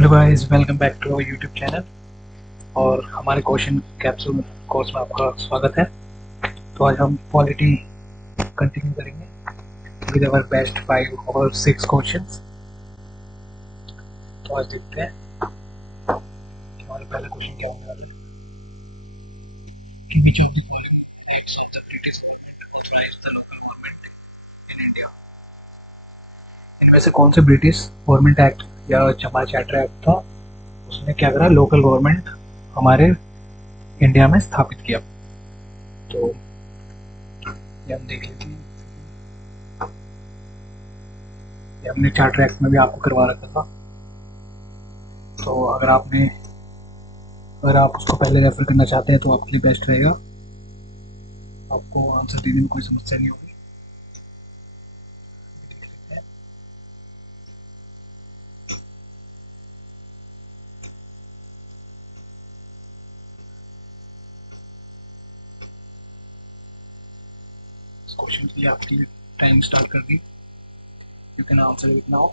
Hello guys, welcome back to our YouTube channel. और हमारे question capsule course में आपका स्वागत है। तो आज हम पॉलिटी कंटिन्यू करेंगे विद अवर बेस्ट 5 और 6 क्वेश्चंस। तो आज देखते हैं कि हमारा पहला क्वेश्चन क्या होने वाला है कि which of the following acts of the British government authorise the local government in India. इनमें से कौन से ब्रिटिश गवर्नमेंट एक्ट या चमा चार्टर एक्ट था उसने क्या करा, लोकल गवर्नमेंट हमारे इंडिया में स्थापित किया। तो ये हम देख लेते हैं। ये हमने चार्टर एक्ट में भी आपको करवा रखा था। तो अगर आप उसको पहले रेफर करना चाहते हैं तो आपके लिए बेस्ट रहेगा, आपको आंसर देने में कोई समस्या नहीं होगी। देख लेते हैं। इस क्वेश्चन के लिए आपके लिए टाइम स्टार्ट कर दी। You can answer it now.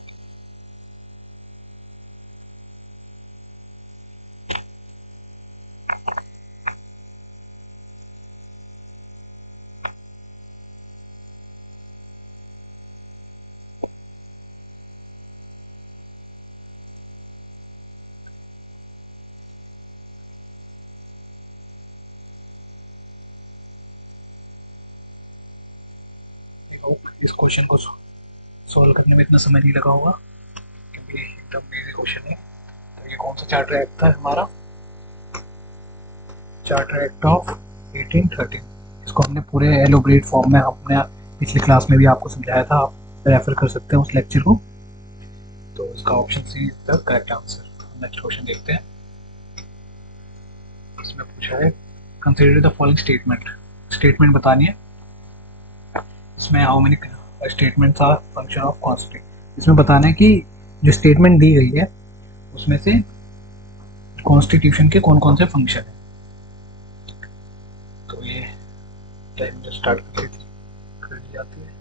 इस क्वेश्चन को सॉल्व करने में इतना समय नहीं लगा होगा क्योंकि एकदम इजी क्वेश्चन है। तो ये कौन सा चार्टर एक्ट था हमारा? Charter act of 1813। इसको हमने पूरे एलोबरेट फॉर्म में अपने पिछली क्लास में भी आपको समझाया था, आप रेफर कर सकते हैं उस लेक्चर को। तो इसका option C is the correct answer. Next question देखते हैं। इसमें पूछा है consider the following statement. Statement बतानी है। इसमें how many statements are function of constitution. इसमें बताना है कि जो स्टेटमेंट दी गई है उसमें से कॉन्स्टिट्यूशन के कौन कौन से फंक्शन है। तो ये टाइम जो स्टार्ट कर दी जाती है।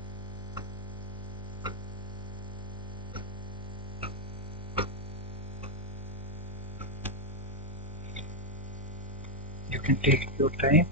You can take your time.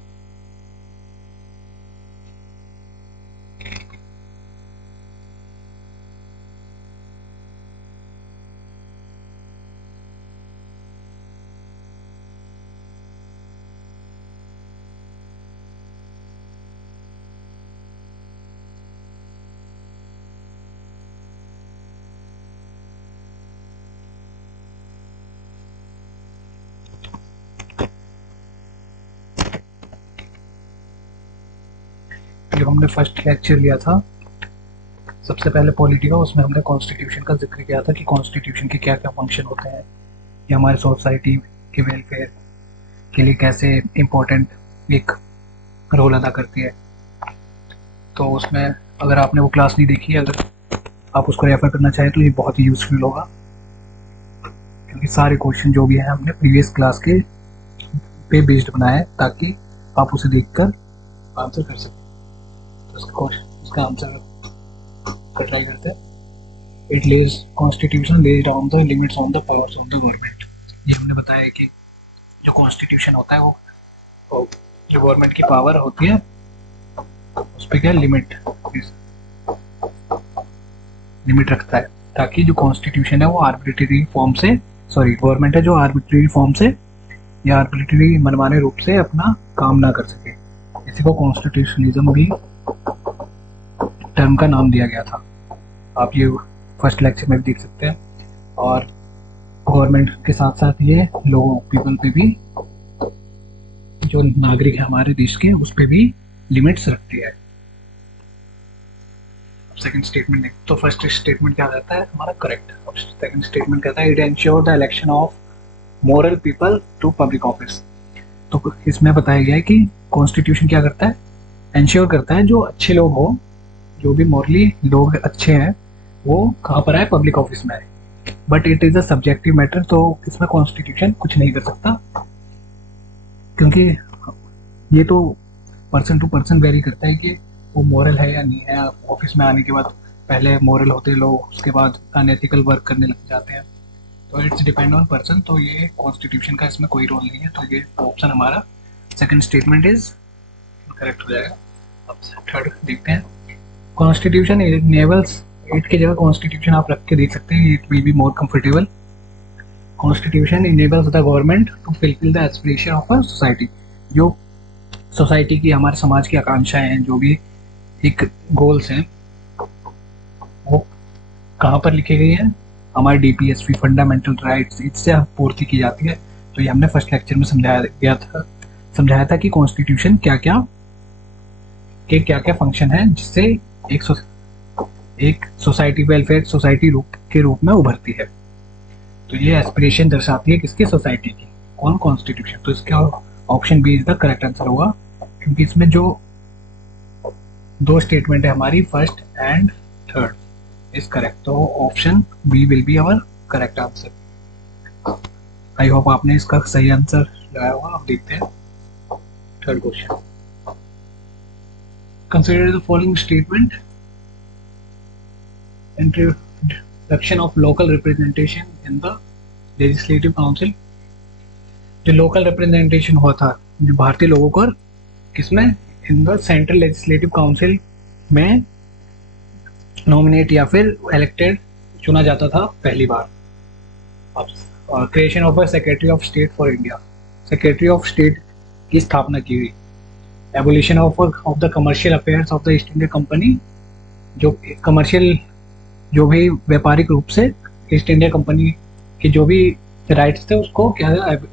जो हमने फर्स्ट लेक्चर लिया था सबसे पहले पॉलिटी का, उसमें हमने कॉन्स्टिट्यूशन का जिक्र किया था कि कॉन्स्टिट्यूशन के क्या क्या फंक्शन होते हैं, ये हमारे सोसाइटी के वेलफेयर के लिए कैसे इम्पोर्टेंट एक रोल अदा करती है। तो उसमें अगर आपने वो क्लास नहीं देखी, अगर आप उसको रेफर करना चाहें तो ये बहुत ही यूजफुल होगा क्योंकि सारे क्वेश्चन जो भी हैं हमने प्रीवियस क्लास के पे बेस्ड बनाया है ताकि आप उसे देखकर आंसर कर सकें। तो इसका आंसर का ट्राई करते हैं। It Lay's constitution lays down the limits on the powers of the government. ये हमने बताया कि जो कॉन्स्टिट्यूशन होता है वो जो गवर्नमेंट की पावर होती है उस पर क्या लिमिट रखता है ताकि जो कॉन्स्टिट्यूशन है वो आर्बिट्रेरी फॉर्म से, सॉरी गवर्नमेंट है जो आर्बिट्रेरी फॉर्म से या आर्बिट्रेरी मनमाने रूप से अपना काम ना कर सके। इसी को कॉन्स्टिट्यूशनिज्म भी टर्म का नाम दिया गया था। आप ये फर्स्ट लेक्चर में भी देख सकते हैं। और गवर्नमेंट के साथ साथ ये लोगों पीपल पे भी, जो नागरिक है हमारे देश के, उस पे भी लिमिट्स रखती है। अब सेकंड स्टेटमेंट देख। तो फर्स्ट स्टेटमेंट क्या कहता है हमारा करेक्ट। अब सेकंड स्टेटमेंट कहता है it ensure the election of moral people to public office. तो इसमें बताया गया है कि कॉन्स्टिट्यूशन क्या करता है, एंश्योर करता है जो अच्छे लोग हो, जो भी मॉरली लोग अच्छे हैं वो कहाँ पर है, पब्लिक ऑफिस में है। But it is a subjective matter, तो इसमें कॉन्स्टिट्यूशन कुछ नहीं कर सकता क्योंकि ये तो पर्सन टू पर्सन वेरी करता है कि वो मॉरल है या नहीं है। ऑफिस में आने के बाद पहले मॉरल होते लोग, उसके बाद अनएथिकल वर्क करने लग जाते हैं। तो इट्स डिपेंड ऑन पर्सन, तो ये कॉन्स्टिट्यूशन का इसमें कोई रोल नहीं है, तो ये ऑप्शन हमारा सेकंड स्टेटमेंट इज करेक्ट हो जाएगा। अब थर्ड देखते हैं, कॉन्स्टिट्यूशन इनेबल्स, इट की जगह कॉन्स्टिट्यूशन आप रख के देख सकते हैं, it will be more comfortable. Constitution enables the government to fulfil the aspiration of a society, जो सोसाइटी की, हमारे समाज की आकांक्षाएं हैं, जो भी एक गोल्स हैं, वो कहाँ पर लिखी गई है, हमारे डीपीएसपी फंडामेंटल राइट्स, इससे पूर्ति की जाती है। तो ये हमने फर्स्ट लेक्चर में समझाया था कि कॉन्स्टिट्यूशन क्या क्या फंक्शन है जिससे एक सोसाइटी वेलफेयर सोसाइटी के रूप में उभरती है। तो ये एस्पिरेशन दर्शाती है किसकी, सोसाइटी की, कौन, कॉन्स्टिट्यूशन। तो इसका option B is the correct answer होगा, क्योंकि इसमें जो दो स्टेटमेंट है हमारी, first and third is correct, तो option B will be our correct answer. I hope आपने इसका सही आंसर लगाया होगा। अब देखते हैं third question. Consider the following statement, introduction of local representation in the legislative council. जो लोकल रिप्रेजेंटेशन हुआ था जो भारतीय लोगों को किसमें, in the central legislative council में नॉमिनेट या फिर इलेक्टेड चुना जाता था पहली बार। Creation of a secretary of state for India, secretary of state की स्थापना की गई। Abolition of the commercial affairs of the East India Company, जो कमर्शियल, जो भी व्यापारिक रूप से ईस्ट इंडिया कंपनी के जो भी राइट्स थे उसको क्या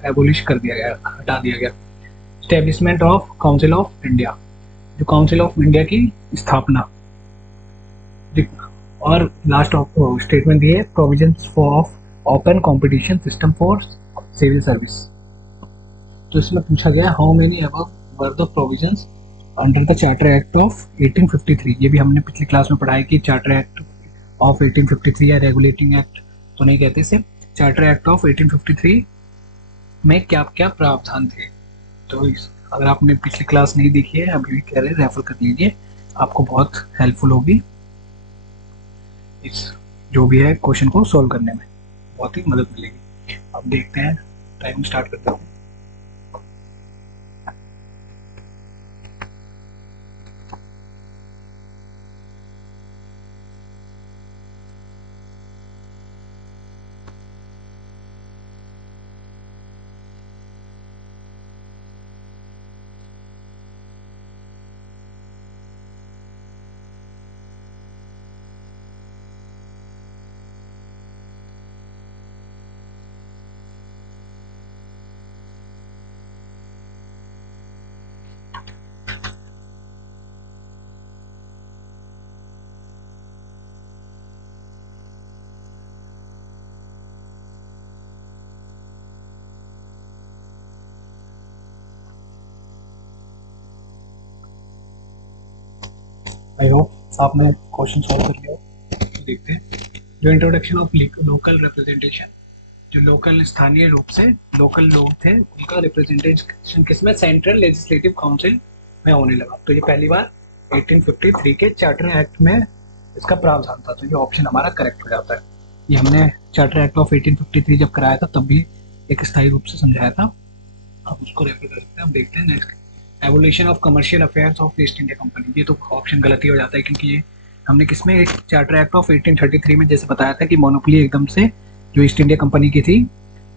एबोलिश कर दिया गया, हटा दिया गया। Establishment of council of India, जो काउंसिल ऑफ इंडिया की स्थापना। और लास्ट स्टेटमेंट ये, provisions of open competition system for civil service. तो इसमें पूछा गया how many above were the provisions under the charter act of 1853। ये भी हमने पिछली क्लास में पढ़ा है कि चार्टर एक्ट ऑफ 1853 या रेगुलेटिंग एक्ट तो नहीं कहते इसे, चार्टर एक्ट ऑफ 1853 में क्या क्या प्रावधान थे। तो अगर आपने पिछली क्लास नहीं देखी है, अभी भी कह रहे रेफर कर लीजिए, आपको बहुत हेल्पफुल होगी इस जो भी है क्वेश्चन को सोल्व करने में, बहुत ही मदद मिलेगी। अब देखते हैं, टाइम स्टार्ट करते हैं। आई होप आपने क्वेश्चन सॉल्व कर लिया। तो देखते हैं, जो इंट्रोडक्शन ऑफ लोकल रिप्रेजेंटेशन, जो लोकल स्थानीय रूप से लोकल लोग थे उनका रिप्रेजेंटेशन किसमें, सेंट्रल लेजिस्लेटिव काउंसिल में होने लगा। तो ये पहली बार 1853 के चार्टर एक्ट में इसका प्रावधान था, तो ये ऑप्शन हमारा करेक्ट हो जाता है। ये हमने चार्टर एक्ट ऑफ 1853 जब कराया था तब भी एक स्थायी रूप से समझाया था, आप उसको रेफर कर सकते हैं। अब देखते हैं next, evolution of commercial affairs of east India company. ये तो ऑप्शन गलत ही हो जाता है, क्योंकि ये हमने किसमें, चार्टर एक्ट ऑफ 1833 में जैसे बताया था कि मोनोपोली एकदम से जो ईस्ट इंडिया कंपनी की थी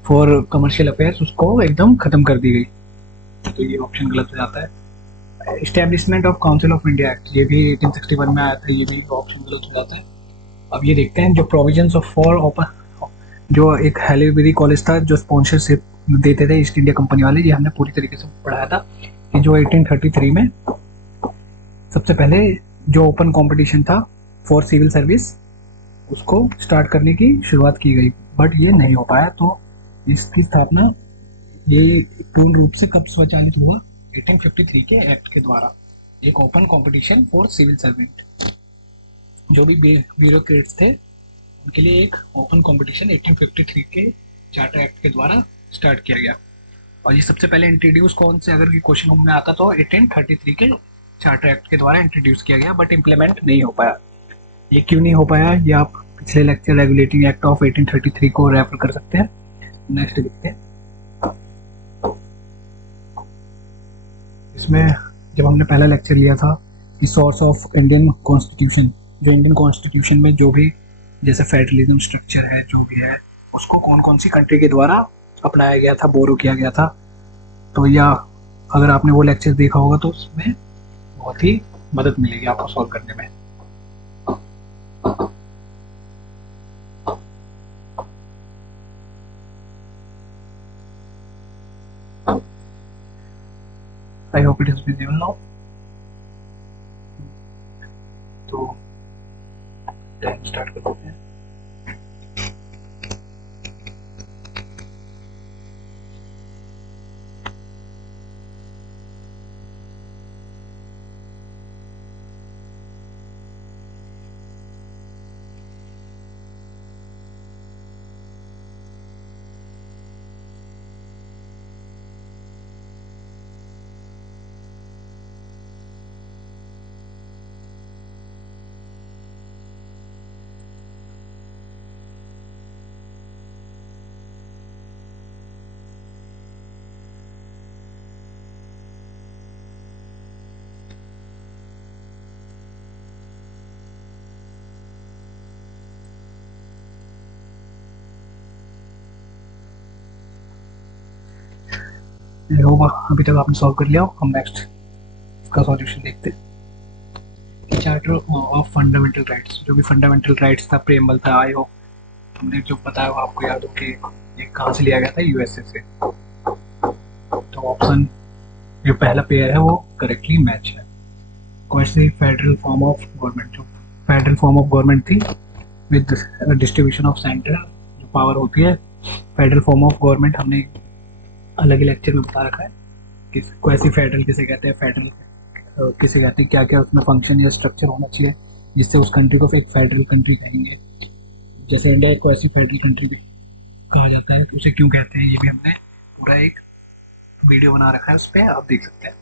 फॉर कमर्शियल अफेयर्स उसको एकदम खत्म कर दी गई, तो ये ऑप्शन गलत हो जाता है। Establishment of council of India act, ये भी 1861 में आया था, ये भी ऑप्शन गलत हो जाता है। अब ये देखते हैं, जो प्रोविजंस ऑफ फॉर ओपन, जो एक हेलीबेरी कॉलेज था जो स्पॉन्सरशिप देते थे ईस्ट इंडिया कंपनी वाले, ये हमने पूरी तरीके से पढ़ाया था कि जो 1833 में सबसे पहले जो ओपन कंपटीशन था फॉर सिविल सर्विस उसको स्टार्ट करने की शुरुआत की गई, बट ये नहीं हो पाया। तो इसकी स्थापना ये पूर्ण रूप से कब स्वचालित हुआ, 1853 के एक्ट के द्वारा, एक open competition for civil servant, जो भी ब्यूरोक्रेट्स थे उनके लिए एक ओपन कंपटीशन 1853 के चार्टर एक्ट के द्वारा स्टार्ट किया गया। और ये सबसे पहले इंट्रोड्यूस कौन से, अगर ये क्वेश्चन में आता तो 1833 के चार्टर एक्ट के द्वारा इंट्रोड्यूस किया गया, बट इम्प्लीमेंट नहीं हो पाया। ये क्यों नहीं हो पाया, ये आप पिछले लेक्चर रेगुलेटिंग एक्ट ऑफ 1833 को रेफर कर सकते हैं। नेक्स्ट देखते हैं। इसमें जब हमने पहला लेक्चर लिया था कि सोर्स ऑफ इंडियन कॉन्स्टिट्यूशन, जो इंडियन कॉन्स्टिट्यूशन में जो भी जैसे फेडरलिज्म स्ट्रक्चर है जो भी है उसको कौन कौन सी कंट्री के द्वारा अपनाया गया था, बोरो किया गया था। तो या अगर आपने वो लेक्चर देखा होगा तो उसमें बहुत ही मदद मिलेगी आपको सॉल्व करने में। I hope it is visible now. तो टाइम स्टार्ट कर देते हैं। होगा अभी तक आपने सॉल्व कर लिया हो। हम नेक्स्ट इसका सॉल्यूशन देखते हैं। चार्टर ऑफ फंडामेंटल राइट्स, जो भी फंडामेंटल राइट्स था, प्रेमबल था, आई होप हमने जो बताया वो आपको याद हो कि ये कहाँ से लिया गया था, यूएसए से। तो ऑप्शन जो पहला पेयर है वो करेक्टली मैच है। कौन सी फेडरल फॉर्म ऑफ गवर्नमेंट, जो फेडरल फॉर्म ऑफ गवर्नमेंट थी विद डिस्ट्रीब्यूशन ऑफ सेंट्रल जो पावर होती है। फेडरल फॉर्म ऑफ गवर्नमेंट हमने अलग ही लेक्चर में बता रखा है कि कैसी फेडरल किसे कहते हैं, फेडरल किसे कहते हैं, क्या क्या उसमें फंक्शन या स्ट्रक्चर होना चाहिए जिससे उस कंट्री को एक फेडरल कंट्री कहेंगे। जैसे इंडिया को ऐसी फेडरल कंट्री भी कहा जाता है, तो उसे क्यों कहते हैं ये भी हमने पूरा एक वीडियो बना रखा है, उस पर आप देख सकते हैं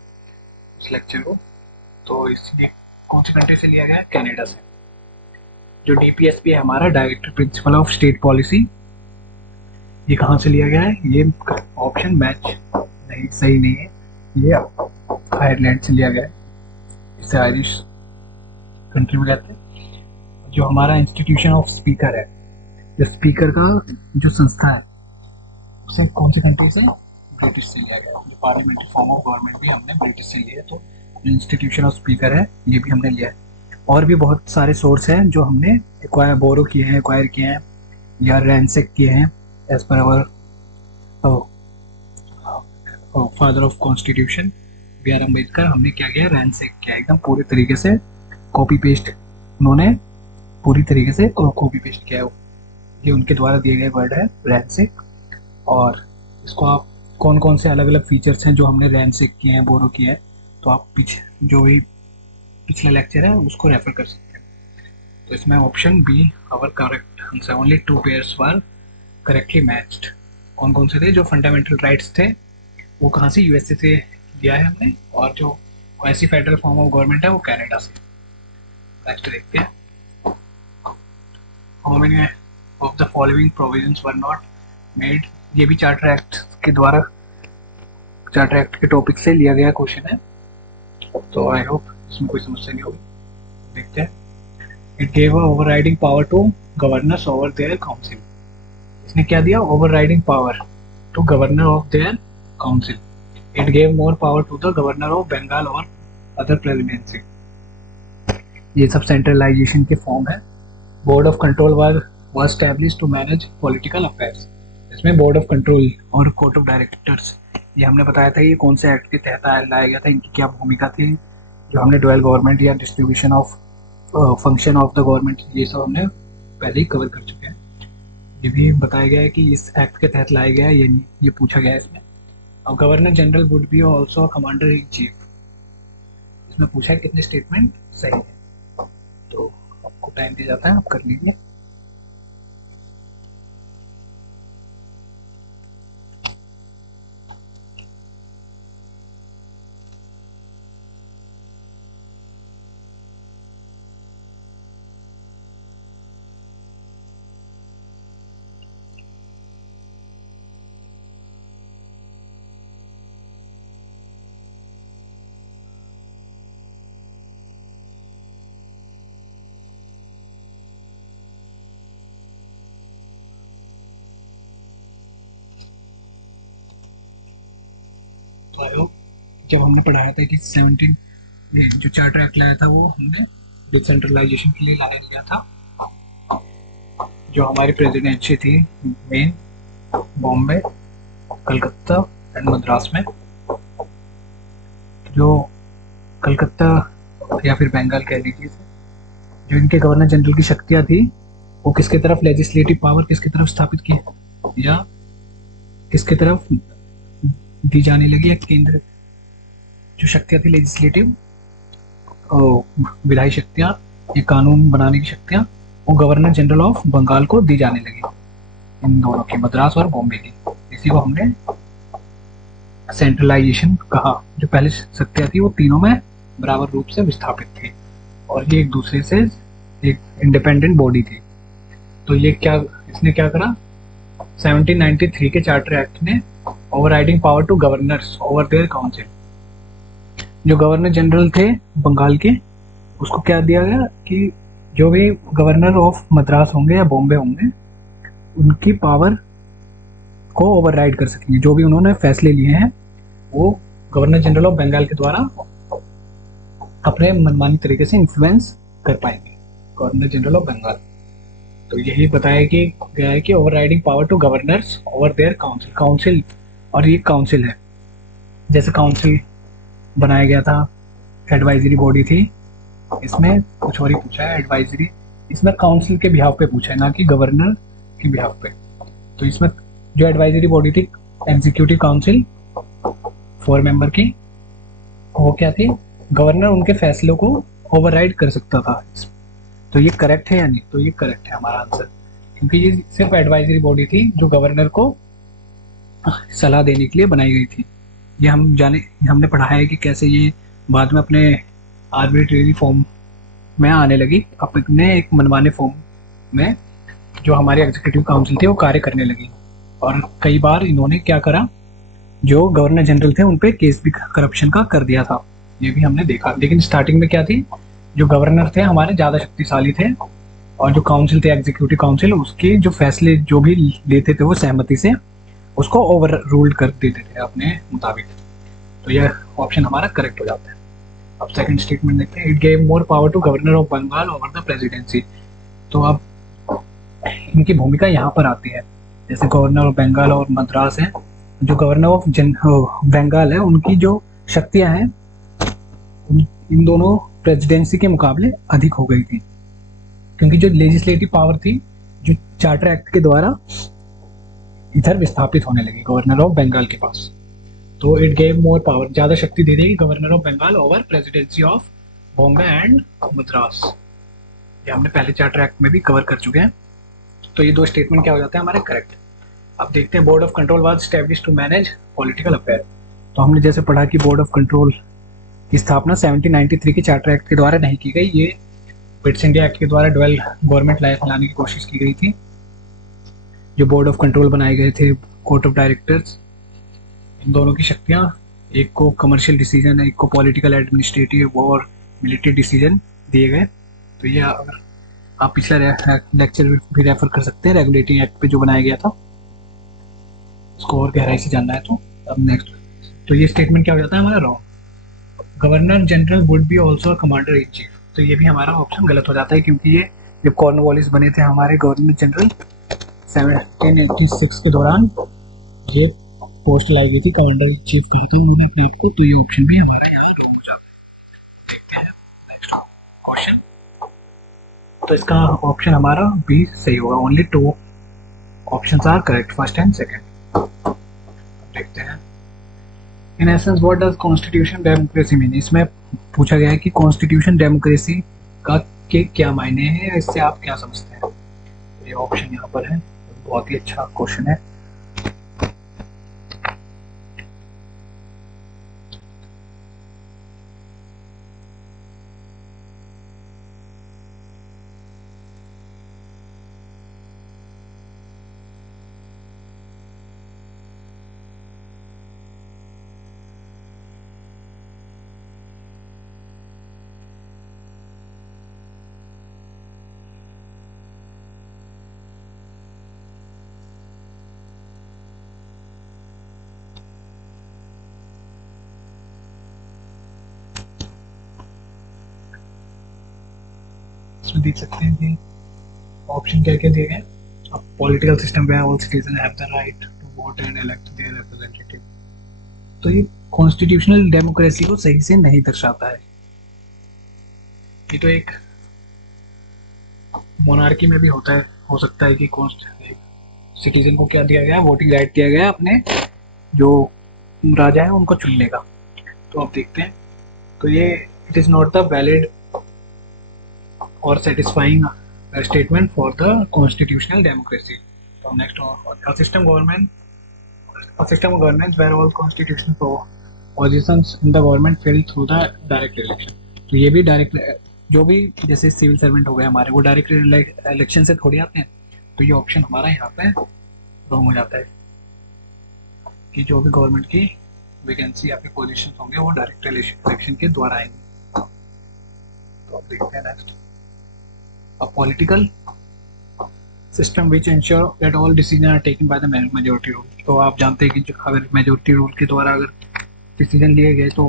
उस लेक्चर को। तो इसलिए कौन सी कंट्री से लिया गया है, कनाडा से। जो डीपीएसपी है हमारा, director principle of state policy, ये कहाँ से लिया गया है, ये ऑप्शन मैच नहीं, सही नहीं है, ये आयरलैंड से लिया गया है, इसे आयरिश कंट्री में कहते हैं। जो हमारा इंस्टीट्यूशन ऑफ स्पीकर है, जो स्पीकर का जो संस्था है उसे कौन सी कंट्री से, ब्रिटिश से लिया गया है। जो पार्लियामेंट्री फॉर्म ऑफ गवर्नमेंट भी हमने ब्रिटिश से लिया है, तो जो इंस्टीट्यूशन ऑफ स्पीकर है ये भी हमने लिया है। और भी बहुत सारे सोर्स हैं जो हमने एक्वायर बोरो किए हैं, एक्वायर किए हैं या रैंसेक किए हैं as per our father of constitution B R Ambedkar. हमने क्या किया, रैंसेक किया एकदम पूरे तरीके से, कॉपी पेस्ट उन्होंने पूरी तरीके से कॉपी पेस्ट किया है। ये उनके द्वारा दिए गए वर्ड है रैंसेक। और इसको आप कौन कौन से अलग अलग फीचर्स हैं जो हमने रैंसेक किए हैं, बोरो किए हैं, तो आप जो भी पिछला लेक्चर है उसको रेफर कर सकते हैं। तो इसमें option B our correct answer, only 2 pairs were correctly matched. कौन कौन से थे, जो फंडामेंटल राइट्स थे वो कहाँ से, यूएसए से लिया है हमने, और जो ऐसी फेडरल फॉर्म ऑफ गवर्नमेंट है वो कनाडा से। नेक्स्ट देखते हैं। How many of the following provisions were not made, ये भी चार्टर एक्ट के द्वारा, चार्टर एक्ट के टॉपिक से लिया गया क्वेश्चन है, तो आई होप इसमें कोई समस्या नहीं होगी। देखते हैं। It gave overriding power to governors over their council, इसने क्या दिया, overriding power to governor of their council. It gave more power to the governor of Bengal और अदर प्रेसिडेंसी। ये सब सेंट्रलाइजेशन के फॉर्म है। Board of control was established to manage political affairs। इसमें board of control और court of directors, ये हमने बताया था ये कौन से एक्ट के तहत लाया गया था, इनकी क्या भूमिका थी, जो हमने डुअल गवर्नमेंट या distribution of function of the government, ये सब हमने पहले ही कवर कर चुके हैं। ये भी बताया गया है कि इस एक्ट के तहत लाया गया है, ये पूछा गया है इसमें। अब governor general would be also commander in chief, इसमें पूछा है कितने स्टेटमेंट सही है, तो आपको टाइम दिया जाता है, आप कर लीजिए। तो आई होप जब हमने पढ़ाया था कि 17 जो चार्टर एक्ट लाया था वो हमने डिसेंट्रलाइजेशन के लिए लाया गया था। जो हमारी प्रेसिडेंसी थी मेन बॉम्बे, कलकत्ता एंड मद्रास में। जो कलकत्ता या फिर बंगाल कह लीजिए, जो इनके गवर्नर जनरल की शक्तियां थी वो किसकी तरफ, लेजिस्लेटिव पावर किसकी तरफ स्थापित की या किसकी तरफ दी जाने लगी, या केंद्र जो शक्तियां थी लेजिस्लेटिव विधायी शक्तियां या कानून बनाने की शक्तियां वो गवर्नर जनरल ऑफ बंगाल को दी जाने लगी, इन दोनों की, मद्रास और बॉम्बे की। इसी को हमने सेंट्रलाइजेशन कहा। जो पहले शक्तियां थी वो तीनों में बराबर रूप से विस्थापित थी और ये एक दूसरे से एक इंडिपेंडेंट बॉडी थी। तो ये क्या, इसने क्या करा, 1793 के चार्टर एक्ट ने overriding power to governors over their council. जो गवर्नर जनरल थे बंगाल के, उसको क्या दिया गया कि जो भी गवर्नर ऑफ मद्रास होंगे या बॉम्बे होंगे उनकी पावर को ओवरराइड कर सकेंगे। जो भी उन्होंने फैसले लिए हैं वो गवर्नर जनरल ऑफ बंगाल के द्वारा अपने मनमानी तरीके से इन्फ्लुएंस कर पाएंगे, गवर्नर जनरल ऑफ बंगाल। तो यही बताया कि गया है कि overriding power to governors over their council. Council, और ये काउंसिल है, जैसे काउंसिल बनाया गया था, एडवाइजरी बॉडी थी, इसमें कुछ और ही पूछा है एडवाइजरी, इसमें काउंसिल के बिहाव पे पूछा है, ना कि गवर्नर के बिहाव पे। तो इसमें जो एडवाइजरी बॉडी थी एग्जीक्यूटिव काउंसिल 4 मेंबर की, वो क्या थी, गवर्नर उनके फैसलों को ओवरराइड कर सकता था। तो ये करेक्ट है या नहीं, तो ये करेक्ट है हमारा आंसर, क्योंकि ये सिर्फ एडवाइजरी बॉडी थी जो गवर्नर को सलाह देने के लिए बनाई गई थी। ये हमने पढ़ा है कि कैसे ये बाद में अपने आर्बिट्रेरी फॉर्म में आने लगी, अपने एक मनमाने फॉर्म में जो हमारी एग्जीक्यूटिव काउंसिल थी वो कार्य करने लगी। और कई बार इन्होंने क्या करा, जो गवर्नर जनरल थे उन पे केस भी करप्शन का कर दिया था, ये भी हमने देखा। लेकिन स्टार्टिंग में क्या थी, जो गवर्नर थे हमारे ज़्यादा शक्तिशाली थे और जो काउंसिल थे एग्जीक्यूटिव काउंसिल, उसके जो फैसले जो भी लेते थे वो सहमति से उसको ओवर रूल्ड कर देते थे अपने मुताबिक। तो यह ऑप्शन हमारा करेक्ट हो जाता है। अब सेकंड स्टेटमेंट देखते हैं, it gave more power to governor of Bengal over the presidency. तो अब इनकी भूमिका यहाँ पर आती है, जैसे गवर्नर ऑफ बंगाल और मद्रास है, जो गवर्नर ऑफ बंगाल है उनकी जो शक्तियां हैं इन दोनों प्रेसिडेंसी के मुकाबले अधिक हो गई थी, क्योंकि जो लेजिस्लेटिव पावर थी जो चार्टर एक्ट के द्वारा इधर विस्थापित होने लगी गवर्नर ऑफ बंगाल के पास। तो इट गेव मोर पावर, ज्यादा शक्ति दे देगी governor of Bengal over presidency of Bombay and Madras. ये हमने पहले चार्टर एक्ट में भी कवर कर चुके हैं। तो ये दो स्टेटमेंट क्या हो जाते हैं हमारे करेक्ट। अब देखते हैं, board of control was established to manage political affair. तो हमने जैसे पढ़ा कि बोर्ड ऑफ कंट्रोल की स्थापना 1793 के चार्टर एक्ट के द्वारा नहीं की गई, ये ब्रिटिश इंडिया एक्ट के द्वारा डुअल गवर्नमेंट लाने की कोशिश की गई थी। जो बोर्ड ऑफ कंट्रोल बनाए गए थे, कोर्ट ऑफ डायरेक्टर्स, इन दोनों की शक्तियां, एक को कमर्शियल डिसीजन, एक को पॉलिटिकल एडमिनिस्ट्रेटिव और मिलिट्री डिसीजन दिए गए। तो ये अगर आप पिछला लेक्चर भी रेफर कर सकते हैं रेगुलेटिंग एक्ट पे जो बनाया गया था, उसको और गहराई से जानना है तो। अब नेक्स्ट, तो ये स्टेटमेंट क्या हो जाता है हमारा wrong. Governor general would be also commander in chief. तो ये भी हमारा ऑप्शन गलत हो जाता है, क्योंकि ये जब कॉर्नवालिस बने थे हमारे गवर्नर जनरल 1786 के दौरान ये पोस्ट लाई गई थी, कमांडर इन चीफ कहा था उन्होंने अपने आप को। तो ये ऑप्शन भी हमारा यहाँ रॉन्ग हो जाता है। देखते हैं नेक्स्ट क्वेश्चन। तो इसका ऑप्शन हमारा बी सही होगा। Only 2 options are correct, first and second. देखते हैं, in essence what does constitution democracy mean. इसमें पूछा गया है कि कॉन्स्टिट्यूशन डेमोक्रेसी का के क्या मायने हैं, इससे आप क्या समझते हैं। ये ऑप्शन यहाँ पर है, बहुत ही अच्छा क्वेश्चन है। इसमें देख सकते हैं कि ऑप्शन क्या क्या दिए गए। अब पॉलिटिकल सिस्टम में all citizen have the right to vote and elect their representative, तो ये कॉन्स्टिट्यूशनल डेमोक्रेसी को सही से नहीं दर्शाता है। ये तो एक मोनार्की में भी होता है, हो सकता है कि सिटीजन को क्या दिया गया, वोटिंग राइट दिया गया अपने जो राजा है उनको चुनने का। तो आप देखते हैं, तो ये it is not the valid और satisfying statement for the constitutional democracy. तो next, a system of governance where all constitutional positions in the government fill through the direct election। तो ये भी डायरेक्ट, जो भी जैसे सिविल सर्वेंट हो गए हमारे, वो डायरेक्ट इलेक्शन से थोड़ी आते हैं। तो ये ऑप्शन हमारा यहाँ पे रॉन्ग हो जाता है कि जो भी गवर्नमेंट की वैकेंसी या फिर पोजीशन होंगे वो डायरेक्ट इलेक्शन के द्वारा आएंगे। तो आप देखते हैं next, a political system which ensure that all decisions are taken by the majority rule। तो आप जानते हैं कि अगर मेजोरिटी रूल के द्वारा अगर डिसीजन लिए गए तो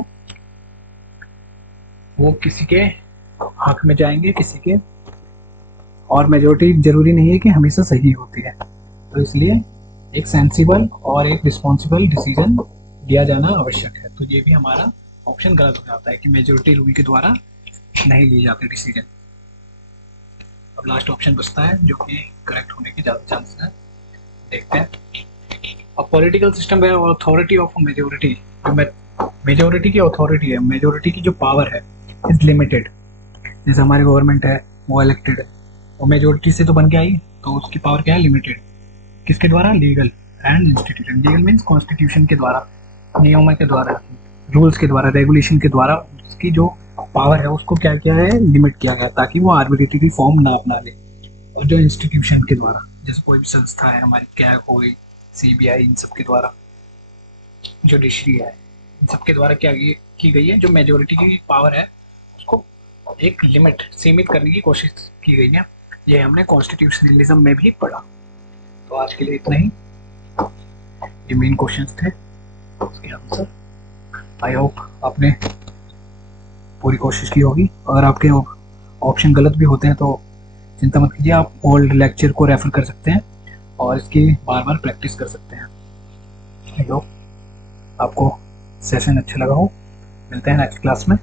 वो किसी के हक में जाएंगे, किसी के, और मेजोरिटी जरूरी नहीं है कि हमेशा सही होती है। तो इसलिए एक सेंसिबल और एक रिस्पॉन्सिबल डिसीजन दिया जाना आवश्यक है। तो ये भी हमारा ऑप्शन गलत हो जाता है कि मेजोरिटी रूल के द्वारा नहीं लिए जाते डिसीजन। अब लास्ट ऑप्शन बचता है जो कि करेक्ट होने के ज़्यादा चांसेस हैं। देखते हैं, अब पॉलिटिकल सिस्टम में अथॉरिटी ऑफ मेजोरिटी, मेजोरिटी की अथॉरिटी है, मेजोरिटी की जो पावर है इज लिमिटेड। जैसे हमारी गवर्नमेंट है वो इलेक्टेड है, वो मेजोरिटी से तो बन के आई, तो उसकी पावर क्या है, लिमिटेड। किसके द्वारा, legal and institution. Legal means constitution के द्वारा, नियमों के द्वारा, रूल्स के द्वारा, रेगुलेशन के द्वारा उसकी जो पावर है उसको क्या किया है, लिमिट किया गया ताकि वो आर्बिट्रेरी फॉर्म ना अपना ले। और जो इंस्टीट्यूशन के द्वारा, जैसे कोई भी संस्था है हमारी, कैग हो गई, सीबीआई, इन सब के द्वारा, जुडिशरी है, इन सब के द्वारा क्या की गई है, जो मेजोरिटी की पावर है उसको एक लिमिट, सीमित करने की कोशिश की गई है। ये हमने कॉन्स्टिट्यूशनलिज्म में भी पढ़ा। तो आज के लिए इतना ही, ये मेन क्वेश्चंस थे, उसके आंसर। आई होप आपने पूरी कोशिश की होगी। अगर आपके ऑप्शन गलत भी होते हैं तो चिंता मत कीजिए, आप ओल्ड लेक्चर को रेफर कर सकते हैं और इसकी बार बार प्रैक्टिस कर सकते हैं। आई होप आपको सेशन अच्छा लगा हो। मिलते हैं नेक्स्ट क्लास में।